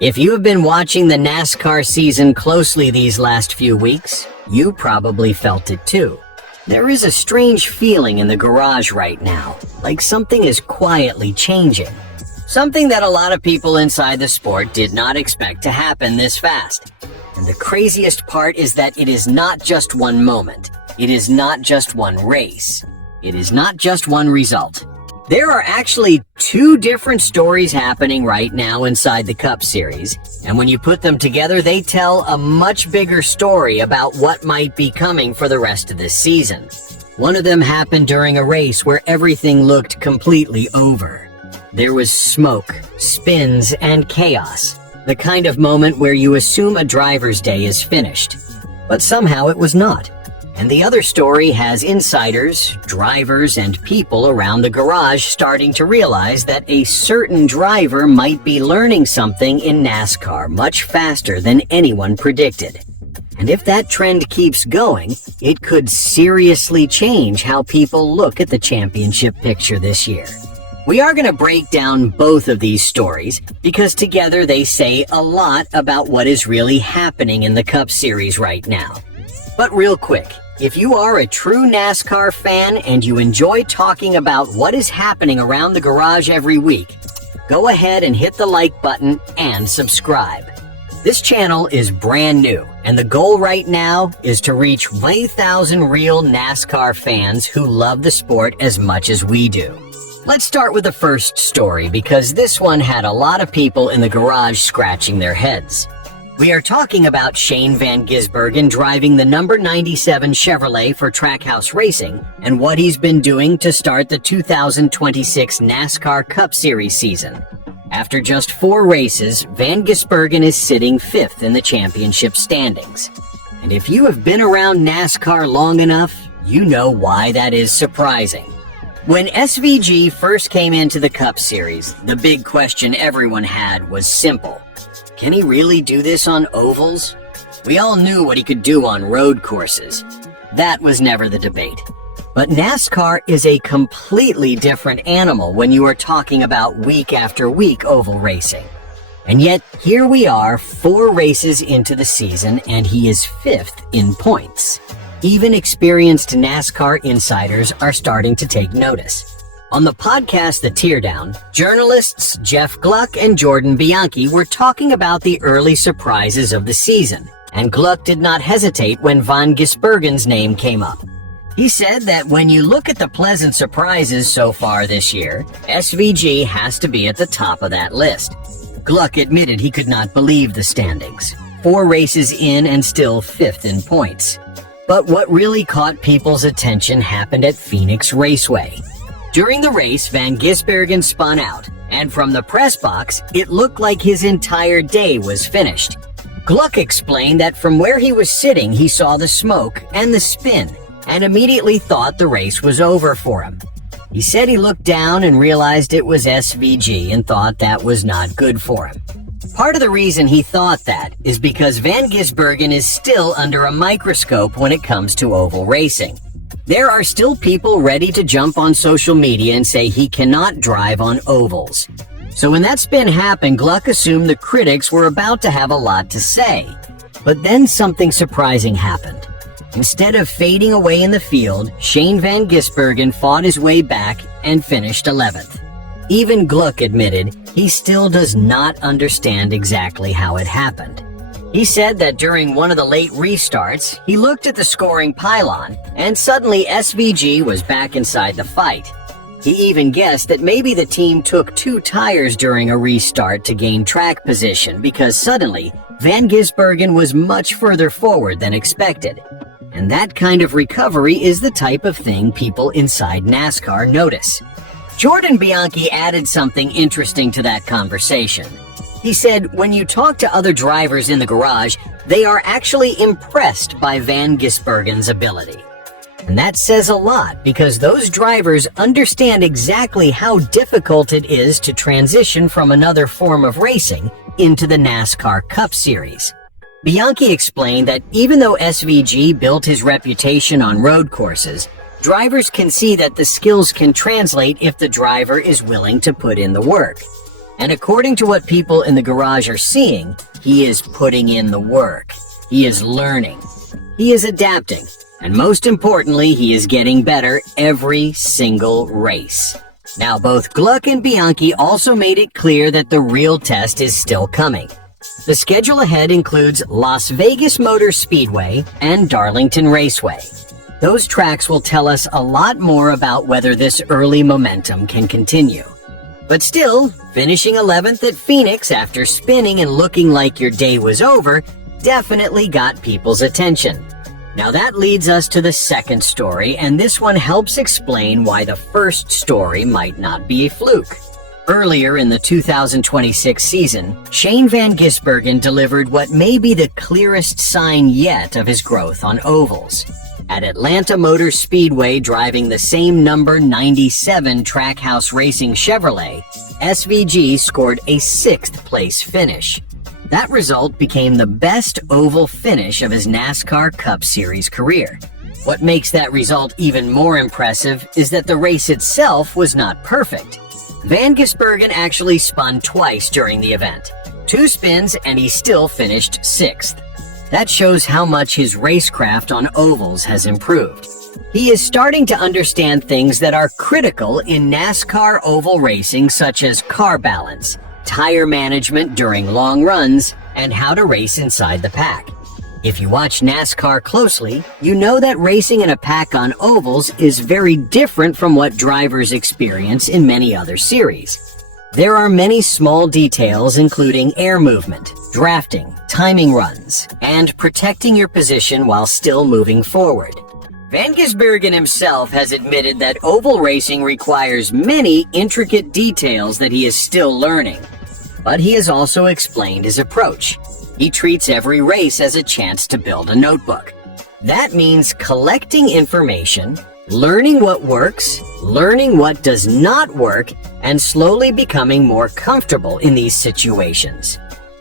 If you have been watching the NASCAR season closely these last few weeks, you probably felt it too. There is a strange feeling in the garage right now, like something is quietly changing. Something that a lot of people inside the sport did not expect to happen this fast. And the craziest part is that it is not just one moment. It is not just one race. It is not just one result. There are actually two different stories happening right now inside the Cup Series, and when you put them together, they tell a much bigger story about what might be coming for the rest of this season. One of them happened during a race where everything looked completely over. There was smoke, spins, and chaos, the kind of moment where you assume a driver's day is finished. But somehow it was not. And the other story has insiders, drivers, and people around the garage starting to realize that a certain driver might be learning something in NASCAR much faster than anyone predicted. And if that trend keeps going, it could seriously change how people look at the championship picture this year. We are going to break down both of these stories because together they say a lot about what is really happening in the Cup Series right now. But real quick, if you are a true NASCAR fan and you enjoy talking about what is happening around the garage every week, go ahead and hit the like button and subscribe. This channel is brand new, and the goal right now is to reach 1,000 real NASCAR fans who love the sport as much as we do. Let's start with the first story because this one had a lot of people in the garage scratching their heads. We are talking about Shane Van Gisbergen driving the number 97 Chevrolet for Trackhouse Racing and what he's been doing to start the 2026 NASCAR Cup Series season. After just 4 races, Van Gisbergen is sitting 5th in the championship standings. And if you have been around NASCAR long enough, you know why that is surprising. When SVG first came into the Cup Series, the big question everyone had was simple. Can he really do this on ovals? We all knew what he could do on road courses. That was never the debate. But NASCAR is a completely different animal when you are talking about week after week oval racing. And yet, here we are 4 races into the season and he is 5th in points. Even experienced NASCAR insiders are starting to take notice. On the podcast The Teardown, journalists Jeff Gluck and Jordan Bianchi were talking about the early surprises of the season, and Gluck did not hesitate when Van Gisbergen's name came up. He said that when you look at the pleasant surprises so far this year, SVG has to be at the top of that list. Gluck admitted he could not believe the standings. 4 races in and still 5th in points. But what really caught people's attention happened at Phoenix Raceway. During the race, Van Gisbergen spun out, and from the press box, it looked like his entire day was finished. Gluck explained that from where he was sitting, he saw the smoke and the spin, and immediately thought the race was over for him. He said he looked down and realized it was SVG and thought that was not good for him. Part of the reason he thought that is because Van Gisbergen is still under a microscope when it comes to oval racing. There are still people ready to jump on social media and say he cannot drive on ovals. So when that spin happened, Gluck assumed the critics were about to have a lot to say. But then something surprising happened. Instead of fading away in the field, Shane Van Gisbergen fought his way back and finished 11th. Even Gluck admitted he still does not understand exactly how it happened. He said that during one of the late restarts, he looked at the scoring pylon, and suddenly SVG was back inside the fight. He even guessed that maybe the team took 2 tires during a restart to gain track position because suddenly, Van Gisbergen was much further forward than expected. And that kind of recovery is the type of thing people inside NASCAR notice. Jordan Bianchi added something interesting to that conversation. He said, when you talk to other drivers in the garage, they are actually impressed by Van Gisbergen's ability. And that says a lot because those drivers understand exactly how difficult it is to transition from another form of racing into the NASCAR Cup Series. Bianchi explained that even though SVG built his reputation on road courses, drivers can see that the skills can translate if the driver is willing to put in the work. And according to what people in the garage are seeing, he is putting in the work. He is learning. He is adapting. And most importantly, he is getting better every single race. Now, both Gluck and Bianchi also made it clear that the real test is still coming. The schedule ahead includes Las Vegas Motor Speedway and Darlington Raceway. Those tracks will tell us a lot more about whether this early momentum can continue. But still, finishing 11th at Phoenix after spinning and looking like your day was over definitely got people's attention. Now that leads us to the second story, and this one helps explain why the first story might not be a fluke. Earlier in the 2026 season, Shane Van Gisbergen delivered what may be the clearest sign yet of his growth on ovals. At Atlanta Motor Speedway driving the same number 97 Trackhouse Racing Chevrolet, SVG scored a 6th place finish. That result became the best oval finish of his NASCAR Cup Series career. What makes that result even more impressive is that the race itself was not perfect. Van Gisbergen actually spun twice during the event. 2 spins and he still finished 6th. That shows how much his racecraft on ovals has improved. He is starting to understand things that are critical in NASCAR oval racing, such as car balance, tire management during long runs, and how to race inside the pack. If you watch NASCAR closely, you know that racing in a pack on ovals is very different from what drivers experience in many other series. There are many small details, including air movement, drafting, timing runs, and protecting your position while still moving forward. Van Gisbergen himself has admitted that oval racing requires many intricate details that he is still learning. But he has also explained his approach. He treats every race as a chance to build a notebook. That means collecting information, learning what works, learning what does not work, and slowly becoming more comfortable in these situations.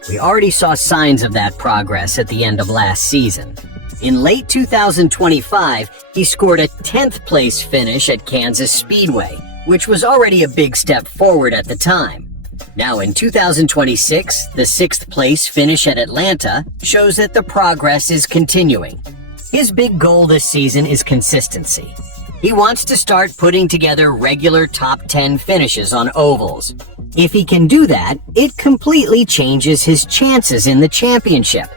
We already saw signs of that progress at the end of last season. In late 2025, he scored a 10th place finish at Kansas Speedway, which was already a big step forward at the time. Now in 2026, the 6th place finish at Atlanta shows that the progress is continuing. His big goal this season is consistency. He wants to start putting together regular top 10 finishes on ovals. If he can do that, it completely changes his chances in the championship,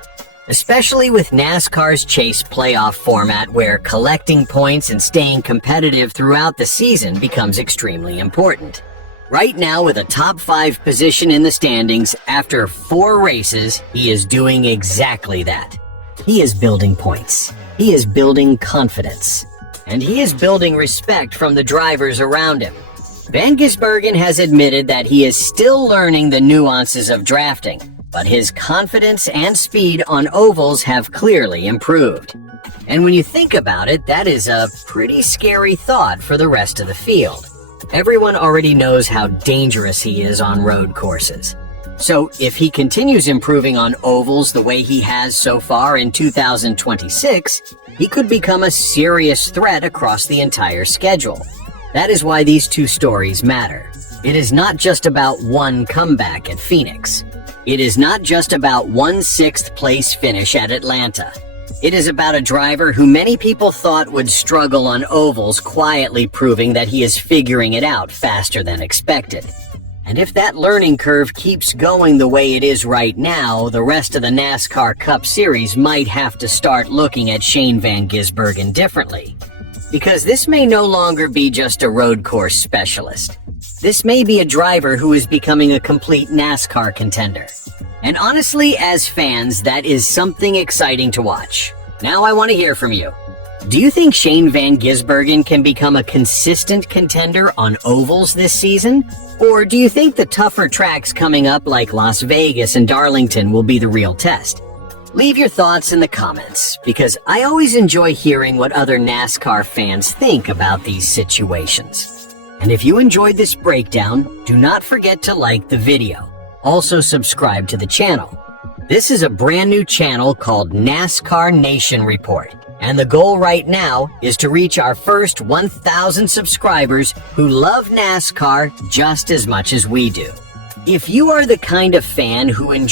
especially with NASCAR's chase playoff format, where collecting points and staying competitive throughout the season becomes extremely important. Right now, with a top 5 position in the standings after 4 races, he is doing exactly that. He is building points. He is building confidence. And he is building respect from the drivers around him. Van Gisbergen has admitted that he is still learning the nuances of drafting, but his confidence and speed on ovals have clearly improved. And when you think about it, that is a pretty scary thought for the rest of the field. Everyone already knows how dangerous he is on road courses. So if he continues improving on ovals the way he has so far in 2026, he could become a serious threat across the entire schedule. That is why these 2 stories matter. It is not just about one comeback at Phoenix. It is not just about one 6th place finish at Atlanta. It is about a driver who many people thought would struggle on ovals, quietly proving that he is figuring it out faster than expected. And if that learning curve keeps going the way it is right now, the rest of the NASCAR Cup Series might have to start looking at Shane Van Gisbergen differently. Because this may no longer be just a road course specialist. This may be a driver who is becoming a complete NASCAR contender. And honestly, as fans, that is something exciting to watch. Now I want to hear from you. Do you think Shane Van Gisbergen can become a consistent contender on ovals this season? Or do you think the tougher tracks coming up like Las Vegas and Darlington will be the real test? Leave your thoughts in the comments, because I always enjoy hearing what other NASCAR fans think about these situations. And if you enjoyed this breakdown, do not forget to like the video. Also subscribe to the channel. This is a brand new channel called NASCAR Nation Report, and the goal right now is to reach our first 1,000 subscribers who love NASCAR just as much as we do. If you are the kind of fan who enjoys